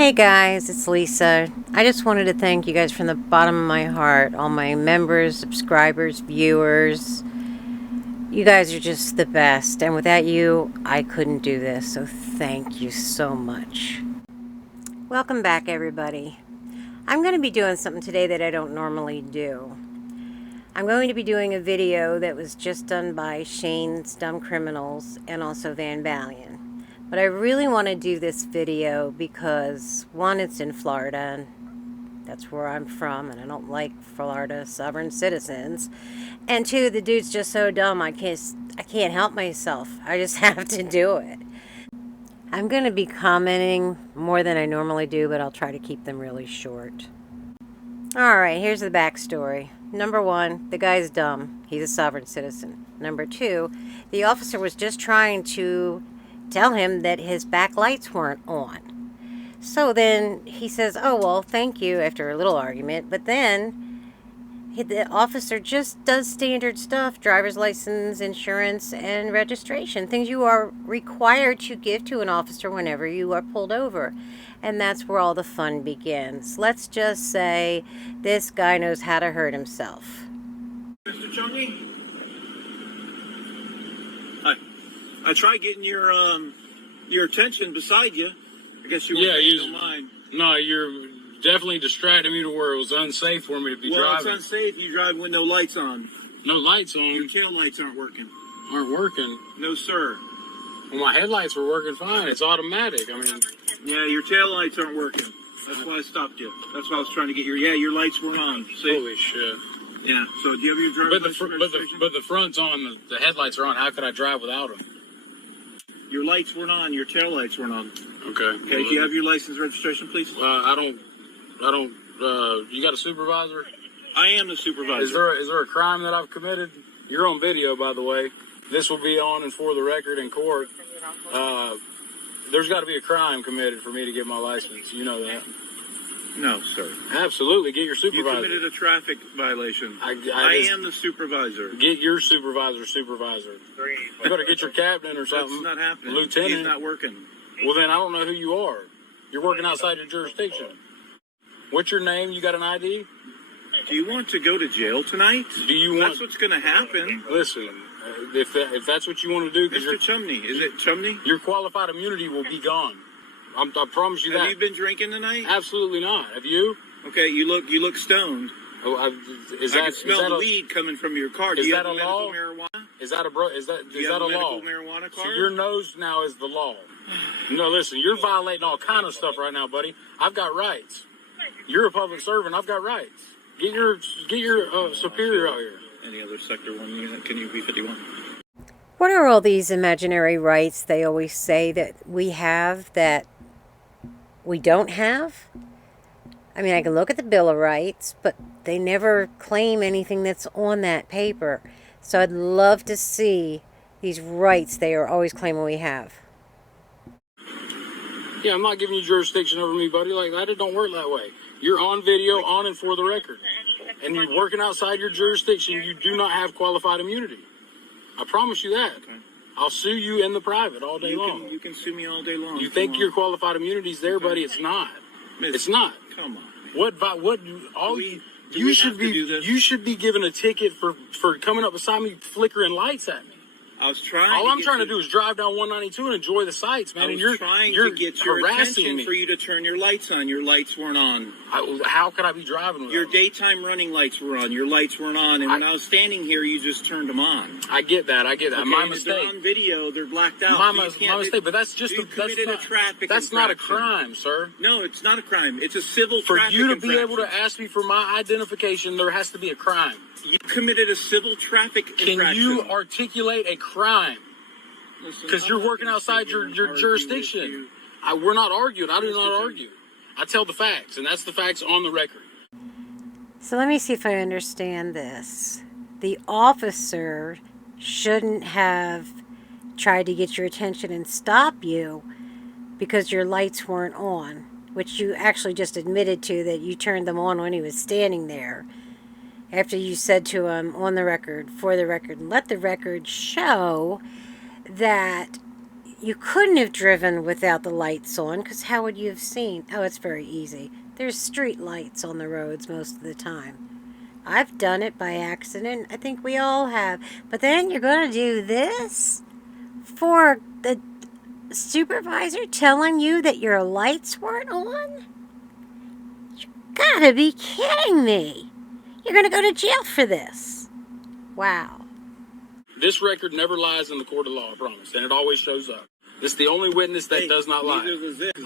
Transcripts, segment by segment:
Hey guys, it's Lisa. I just wanted to thank you guys from the bottom of my heart, all my members, subscribers, viewers. You guys are just the best, and without you, I couldn't do this, so thank you so much. Welcome back, everybody. I'm going to be doing something today that I don't normally do. I'm going to be doing a video that was just done by Shane's Dumb Criminals and also Van Valiant. But I really want to do this video because, one, it's in Florida, and that's where I'm from, and I don't like Florida sovereign citizens. And two, the dude's just so dumb, I can't help myself. I just have to do it. I'm going to be commenting more than I normally do, but I'll try to keep them really short. Alright, here's the backstory. Number one, the guy's dumb. He's a sovereign citizen. Number two, the officer was just trying to tell him that his back lights weren't on. So then he says, oh, well, thank you, after a little argument. But then the officer just does standard stuff, driver's license, insurance, and registration, things you are required to give to an officer whenever you are pulled over. And that's where all the fun begins. Let's just say this guy knows how to hurt himself. Mr. Chungy? Hi. I tried getting your attention beside you. I guess you don't mind. No, you're definitely distracting me to where it was unsafe for me to be driving. Well, it's unsafe. You drive with no lights on. No lights on? Your tail lights aren't working. Aren't working? No, sir. Well, my headlights were working fine. It's automatic. I mean... Yeah, your tail lights aren't working. That's why I stopped you. That's why I was trying to get your lights weren't on. See? Holy shit. Yeah, so do you have your driver's license? But the front's on, the headlights are on. How could I drive without them? Your lights weren't on. Your tail lights weren't on. Okay. Okay, do you have your license registration, please? I don't, you got a supervisor? I am the supervisor. Is there a crime that I've committed? You're on video, by the way. This will be on and for the record in court. There's got to be a crime committed for me to get my license. You know that. No, sir. Absolutely. Get your supervisor. You committed a traffic violation. I am the supervisor. Get your supervisor. You better get your captain or something. That's not happening. Lieutenant. He's not working. Well, then I don't know who you are. You're working outside your jurisdiction. What's your name? You got an ID? Do you want to go to jail tonight? Do you want? That's what's going to happen. Listen, if that's what you want to do, Mr. Chumney, is it Chumney? Your qualified immunity will be gone. I promise you that. Have you been drinking tonight? Absolutely not. Have you? Okay, you look stoned. Oh, I can smell the weed coming from your car. Do you have a medical marijuana? Is that a law? Is that a medical marijuana card? So your nose now is the law. No, listen, you're violating all kind of stuff right now, buddy. I've got rights. You're a public servant. I've got rights. Get your superior out here. Any other sector 1 unit? Can you be 51? What are all these imaginary rights they always say that we have that we don't have? I mean, I can look at the Bill of Rights, but they never claim anything that's on that paper. So I'd love to see these rights they are always claiming we have. Yeah, I'm not giving you jurisdiction over me, buddy. Like that, it don't work that way. You're on video, on and for the record. And you're working outside your jurisdiction. You do not have qualified immunity. I promise you that. Okay. I'll sue you in the private all day long. You can sue me all day long. You think your qualified immunity's there, buddy? It's not. It's not. Come on. You should be given a ticket for coming up beside me flickering lights at me. I was trying. All I'm trying to do is drive down 192 and enjoy the sights, man. I was trying to get your attention for you to turn your lights on. Your lights weren't on. How could I be driving with your daytime running lights were on. Your lights weren't on, and when I was standing here, you just turned them on. I get that. Okay, my mistake. They're on video. They're blacked out. My mistake. But that's just that's not a crime, sir. No, it's not a crime. It's a civil for traffic you to infraction. be able to ask me for my identification. There has to be a crime. You committed a civil traffic infraction. Can you articulate a crime? Because you're working outside your jurisdiction. We're not arguing. I do not argue. I tell the facts, and that's the facts on the record. So let me see if I understand this. The officer shouldn't have tried to get your attention and stop you because your lights weren't on, which you actually just admitted to that you turned them on when he was standing there. After you said to him, on the record, for the record, let the record show that you couldn't have driven without the lights on, because how would you have seen? Oh, it's very easy. There's street lights on the roads most of the time. I've done it by accident. I think we all have. But then you're going to do this for the supervisor telling you that your lights weren't on? You gotta be kidding me. You're going to go to jail for this. Wow. This record never lies in the court of law, I promise, and it always shows up. This is the only witness that does not lie.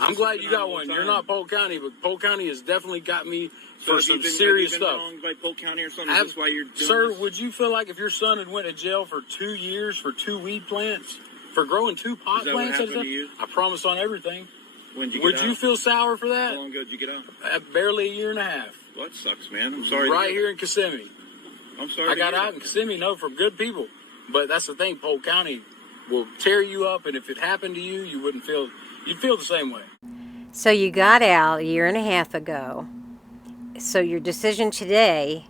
I'm glad you got one. You're not Polk County, but Polk County has definitely got me for some serious stuff. Wronged by Polk County or something? That's why you're doing Sir, this? would you feel like if your son had went to jail for 2 years for 2 weed plants, for growing 2 pot Is that plants? what happened to you? I promise on everything. When did you Would get you out? feel sour for that? How long ago did you get out? Barely a year and a half. Well, that sucks, man. I'm sorry. Right here in Kissimmee. I'm sorry. I got out in Kissimmee, no, from good people. But that's the thing, Polk County will tear you up, and if it happened to you, you'd feel the same way. So you got out a year and a half ago. So your decision today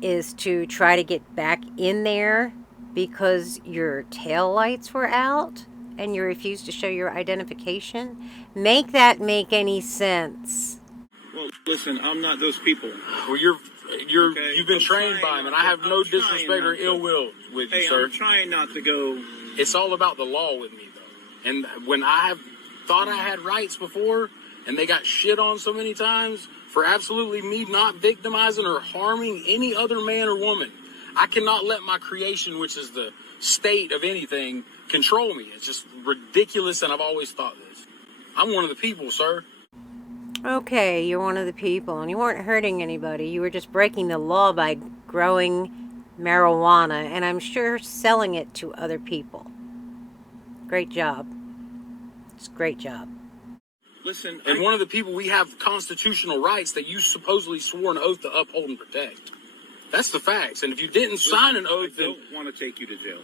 is to try to get back in there because your tail lights were out and you refused to show your identification? Make that make any sense? Well, listen, I'm not those people. Well, you've been trained by him, and I have no disrespect or ill will with you, sir. I'm trying not to go. It's all about the law with me, though. And when I have thought I had rights before, and they got shit on so many times for absolutely me not victimizing or harming any other man or woman, I cannot let my creation, which is the state of anything, control me. It's just ridiculous, and I've always thought this. I'm one of the people, sir. Okay, you're one of the people, and you weren't hurting anybody. You were just breaking the law by growing marijuana, and I'm sure selling it to other people. Great job. It's a great job. Listen, And one of the people, we have constitutional rights that you supposedly swore an oath to uphold and protect. That's the facts. And if you didn't sign an oath, I don't want to take you to jail.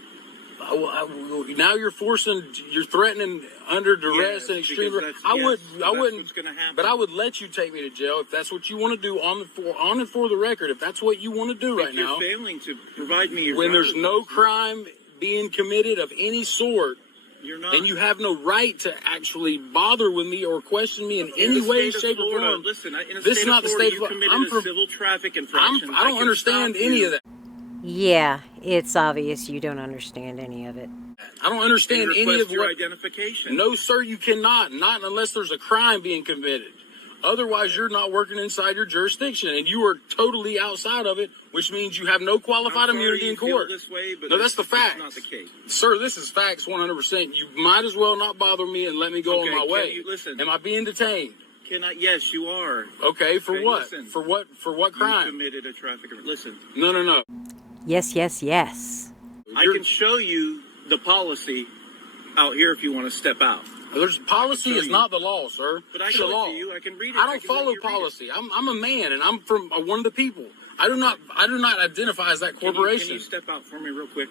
Now you're threatening under duress and extreme. I wouldn't. But I would let you take me to jail if that's what you want to do on and for the record. If that's what you want to do right now. You're failing to provide me your when there's driver's no license. crime being committed of any sort, You're not. then you have no right to actually bother with me or question me in any way, shape, or form. Listen, in the This is state not of the Florida, state of you Florida. committed a civil traffic infraction. I don't understand any of that. Yeah, it's obvious you don't understand any of it. I don't understand any of your what. identification. No, sir, you cannot. Not unless there's a crime being committed. Otherwise, you're not working inside your jurisdiction, and you are totally outside of it, which means you have no qualified immunity in court. This way, but No, that's the fact. Not the case. Sir, this is facts 100%. You might as well not bother me and let me go on my way. Listen. Am I being detained? Yes, you are. Okay, for what? Listen. For what crime? You committed a traffic. Listen. No. Yes, yes, yes. I can show you the policy out here if you want to step out. There's policy is not the law, sir. But I It's can the law. to you. I can read it. I don't follow policy. I'm a man, and I'm from one of the people. I do not identify as that corporation. Can you step out for me real quick?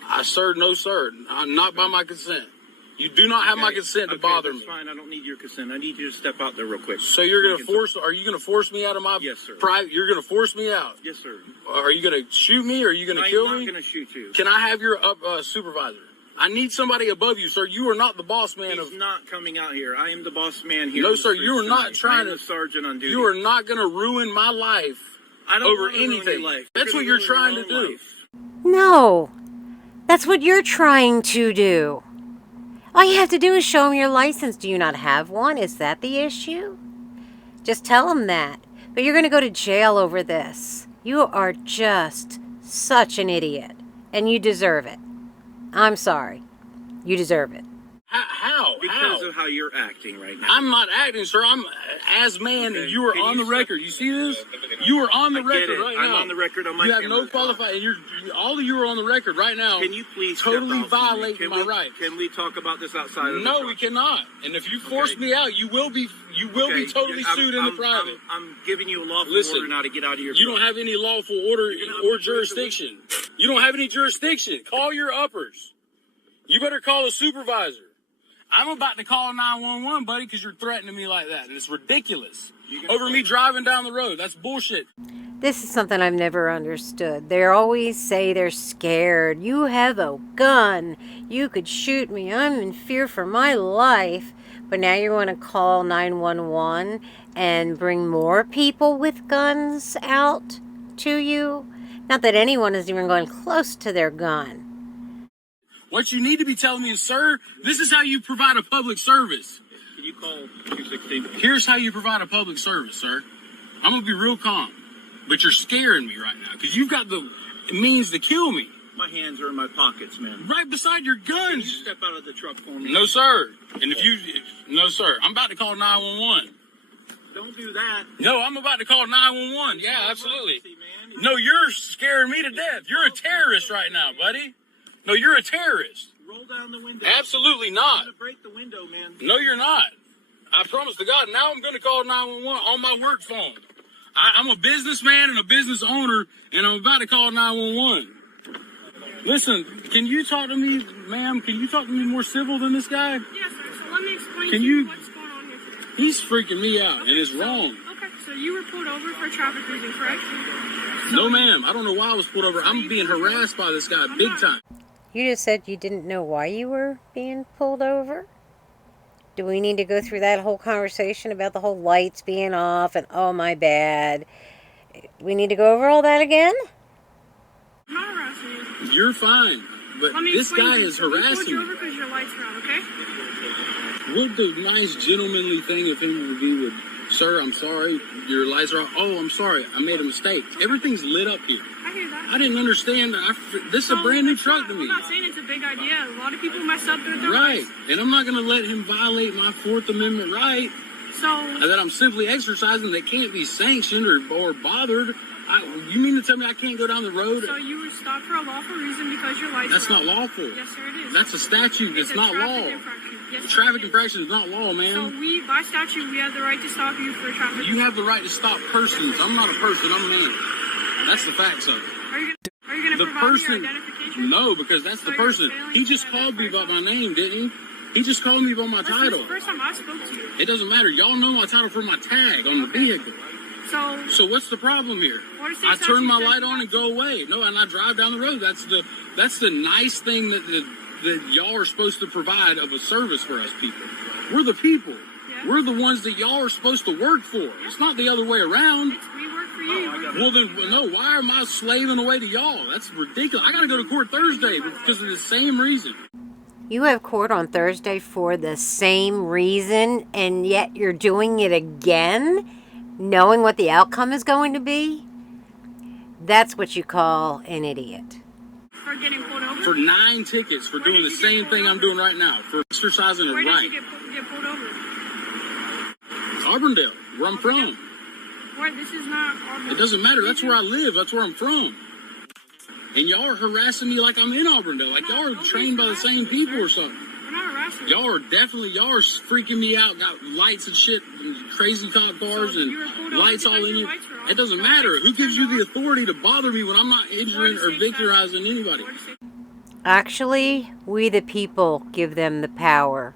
No, sir. Not by my consent. You do not have my consent to bother me. That's fine. I don't need your consent. I need you to step out there real quick. So you're going to force? Are you going to force me out of my private? You're going to force me out? Yes, sir. Are you going to shoot me? Or are you going to kill me? I'm not going to shoot you. Can I have your supervisor? I need somebody above you, sir. You are not the boss man. He's not coming out here. I am the boss man here. No, sir. You are not trying to. I'm the sergeant on duty. You are not going to ruin my life over anything. That's what you're trying to do. No, that's what you're trying to do. All you have to do is show them your license. Do you not have one? Is that the issue? Just tell them that. But you're going to go to jail over this. You are just such an idiot. And you deserve it. I'm sorry. You deserve it. How? Because of how you're acting right now. I'm not acting, sir. I'm as man, and you are on the record. You see this? You are on the record right now. I'm on the record on my You have camera. no qualified. All of you are on the record right now. Can you please totally step out violating my rights? Can we talk about this outside of the No, truck? we cannot. And if you force me out, you will be totally sued in the private. I'm giving you a lawful order now to get out of your You don't have any lawful order or jurisdiction. You don't have any jurisdiction. Call your uppers. You better call a supervisor. I'm about to call 911, buddy, because you're threatening me like that, and it's ridiculous. over me driving down the road. That's bullshit. This is something I've never understood. They always say they're scared. You have a gun. You could shoot me. I'm in fear for my life. But now you're going to call 911 and bring more people with guns out to you? Not that anyone is even going close to their gun. What you need to be telling me is, sir, this is how you provide a public service. Can you call 216? Here's how you provide a public service, sir. I'm going to be real calm. But you're scaring me right now because you've got the means to kill me. My hands are in my pockets, man. Right beside your Can guns. you step out of the truck for me? No, sir. And no, sir. I'm about to call 911. Don't do that. No, I'm about to call 911. Yeah, absolutely. Man. No, you're scaring me to death. You're a terrorist right now, buddy. No, you're a terrorist. Roll down the window. Absolutely I'm not. gonna break the window, man. No, you're not. I promise to God. Now I'm going to call 911 on my work phone. I'm a businessman and a business owner, and I'm about to call 911. Listen, can you talk to me, ma'am? Can you talk to me more civil than this guy? Yes, sir. So let me explain Can to you- you what's going on here today. He's freaking me out, and it's so- wrong. Okay, so you were pulled over for traffic reason, correct? No, ma'am. I don't know why I was pulled over. I'm being harassed by this guy big time. You just said you didn't know why you were being pulled over? Do we need to go through that whole conversation about the whole lights being off and, oh, my bad? We need to go over all that again? I'm not harassing you. You're fine, but Let me this explain guy to you. is So we pulled harassing you me. over because your lights are on, okay? Would the nice gentlemanly thing of him would be with, sir, I'm sorry, your lights are off. Oh, I'm sorry, I made a mistake. Everything's lit up here. I hear that. I didn't understand. This is a brand new it's truck not- to me. I'm not saying it's a big idea. A lot of people mess up their Right, lights. and I'm not going to let him violate my Fourth Amendment right So, that I'm simply exercising that can't be sanctioned or bothered. You mean to tell me I can't go down the road? so you were stopped for a lawful reason because your lights That's were not on. lawful. Yes, sir, it is. That's a statute. It's a not traffic law. infraction. Yes, sir, Traffic it is. infraction is not law, So man. by statute, we have the right to stop you for traffic. You have the right to stop persons. I'm not a person. I'm a man. That's the facts of it. Are you gonna The provide me person, your identification? no, because that's the So you're person. failing He to just called me identify by my name, didn't he? He just called me by my This is title. the first time I spoke to you. It doesn't matter. Y'all know my title from my tag on the vehicle. So, So what's the problem here? what is the I turn my statute light that- on and go away. No, and I drive down the road. That's the nice thing that y'all are supposed to provide of a service for us people. We're the people. Yeah. We're the ones that y'all are supposed to work for. It's not the other way around. we work for you. You work for Well then, no. Why am I slaving away to y'all? That's ridiculous. I got to go to court Thursday because of the same reason. You have court on Thursday for the same reason, and yet you're doing it again, knowing what the outcome is going to be? That's what you call an idiot. for getting pulled over. For 9 tickets for Where doing did the you get same pulled thing I'm over? doing right now, for exercising a Where did right. you get pulled over? Auburndale, where I'm from. Where? This is not. Auburn. It doesn't matter. That's where I live. That's where I'm from. And y'all are harassing me like I'm in Auburndale. Like y'all are trained by the same people or something. We're not harassing. Y'all are freaking me out. Got lights and shit, and crazy cop cars So you were pulled and over lights all because in your you. lights were on. It doesn't The matter. lights Who were gives you turned the on. authority to bother me when I'm not injuring or victimizing anybody? Florida State- Actually, we the people give them the power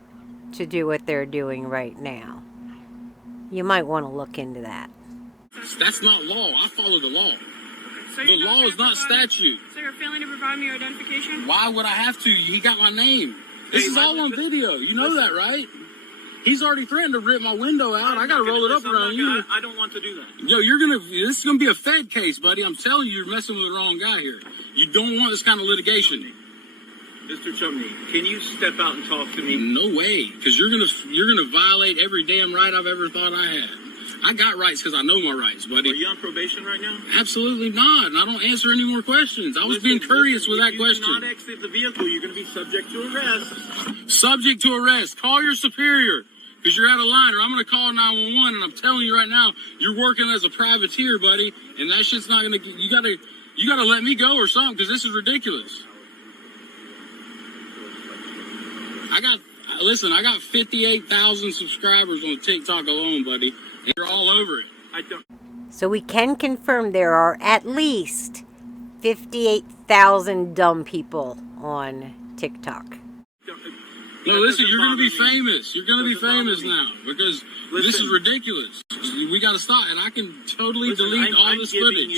to do what they're doing right now. You might want to look into that. That's not law. I follow the law. So The you're law gonna is not provide- statute. So you're failing to provide me your identification? Why would I have to? He got my name. This is all on video. You know that, right? He's already threatened to rip my window out. I gotta roll it up around you. I don't want to do that. Yo, this is gonna be a Fed case, buddy. I'm telling you, you're messing with the wrong guy here. You don't want this kind of litigation. Mr. Chumney, can you step out and talk to me? No way, because you're gonna violate every damn right I've ever thought I had. I got rights because I know my rights, Are buddy. you on probation right now? Absolutely not, and I don't answer any more questions. I was being courteous with that If you do not question. exit the vehicle, you're going to be subject to arrest. Subject to arrest. Call your superior, because you're out of line, or I'm gonna call 911. And I'm telling you right now, you're working as a privateer, buddy, and that shit's not gonna. You gotta let me go or something, because this is ridiculous. I got 58,000 subscribers on TikTok alone, buddy. And you're all over it. I don't. So we can confirm there are at least 58,000 dumb people on TikTok. No, listen, you're going to be famous. You're going to be famous now because this is ridiculous. We got to stop, and I can totally delete all this footage.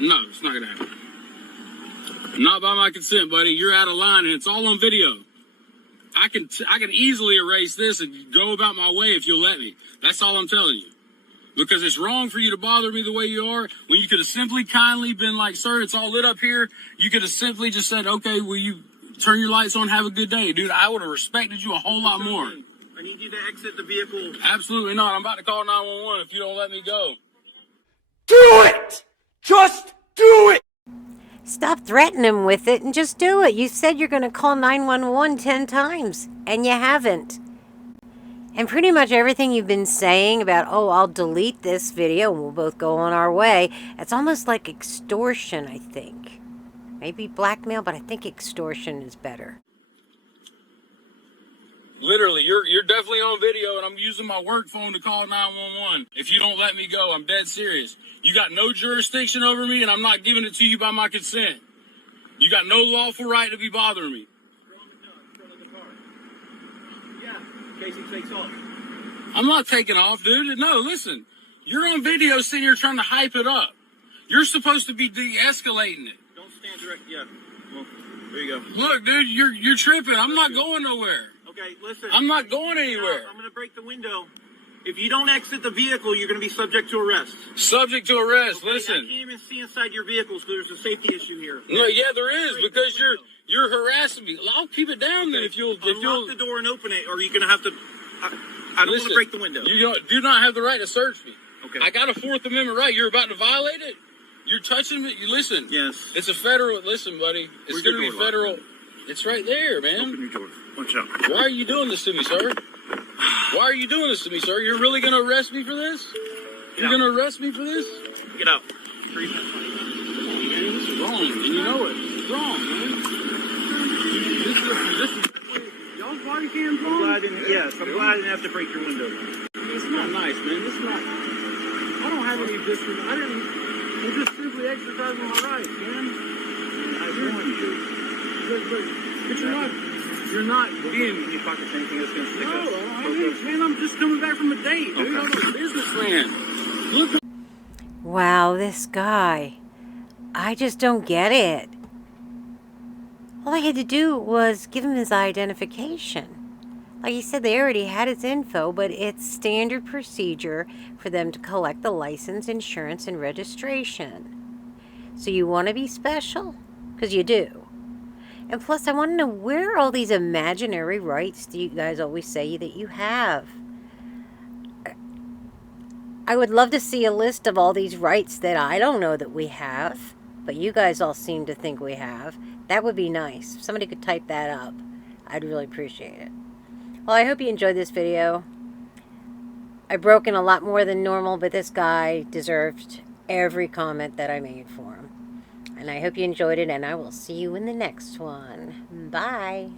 No, it's not going to happen. Not by my consent, buddy. You're out of line, and it's all on video. I can easily erase this and go about my way if you'll let me. That's all I'm telling you. Because it's wrong for you to bother me the way you are. When you could have simply kindly been like, sir, it's all lit up here. You could have simply just said, okay, will you turn your lights on, have a good day. Dude, I would have respected you a whole lot more. I need you to exit the vehicle. Absolutely not. I'm about to call 911 if you don't let me go. Do it! Just do it! Stop threatening him with it and just do it. You said you're going to call 911 10 times, and you haven't. And pretty much everything you've been saying about, oh, I'll delete this video and we'll both go on our way, it's almost like extortion, I think. Maybe blackmail, but I think extortion is better. Literally, you're definitely on video, and I'm using my work phone to call 911. If you don't let me go, I'm dead serious. You got no jurisdiction over me, and I'm not giving it to you by my consent. You got no lawful right to be bothering me. Yeah, in case he takes off. I'm not taking off, dude. No, listen. You're on video sitting here trying to hype it up. You're supposed to be de-escalating it. Don't stand direct. Yeah. Well, there you go. Look, dude, you're tripping. I'm not going nowhere. Okay, listen. I'm not going anywhere. I'm going to break the window. If you don't exit the vehicle, you're going to be subject to arrest. Subject to arrest. Okay, Listen. I can't even see inside your vehicles because there's a safety issue here. No, yeah, there is because you're harassing me. I'll keep it down then if you'll unlock the door and open it, or you're going to have to. I don't want to break the window. You do not have the right to search me. Okay. I got a Fourth Amendment right. You're about to violate it. You're touching me. You listen. Yes. It's a federal. Listen, buddy. It's going to be federal. Locked? It's right there, man. Open your door. Watch out. Why are you doing this to me, sir? Why are you doing this to me, sir? You're really going to arrest me for this? You're going to arrest me for this? Get out. Come on, man. This is wrong, and you know it. It's wrong, man. This is y'all's body cam's wrong? I'm glad I didn't have to break your window. It's not nice, man. It's not. I don't have any disrespect. I'm just simply exercising my rights, man. I warned you. But you're not being. You pocket anything that's going to stick No, up. I don't, man. I'm just coming back from a date, dude. Okay. I'm a businessman. Look. Wow, this guy. I just don't get it. All I had to do was give him his identification. Like he said, they already had his info, but it's standard procedure for them to collect the license, insurance, and registration. So you want to be special? Because you do. And plus, I want to know, where are all these imaginary rights that you guys always say that you have? I would love to see a list of all these rights that I don't know that we have, but you guys all seem to think we have. That would be nice. If somebody could type that up, I'd really appreciate it. Well, I hope you enjoyed this video. I broke in a lot more than normal, but this guy deserved every comment that I made for him. And I hope you enjoyed it, and I will see you in the next one. Bye.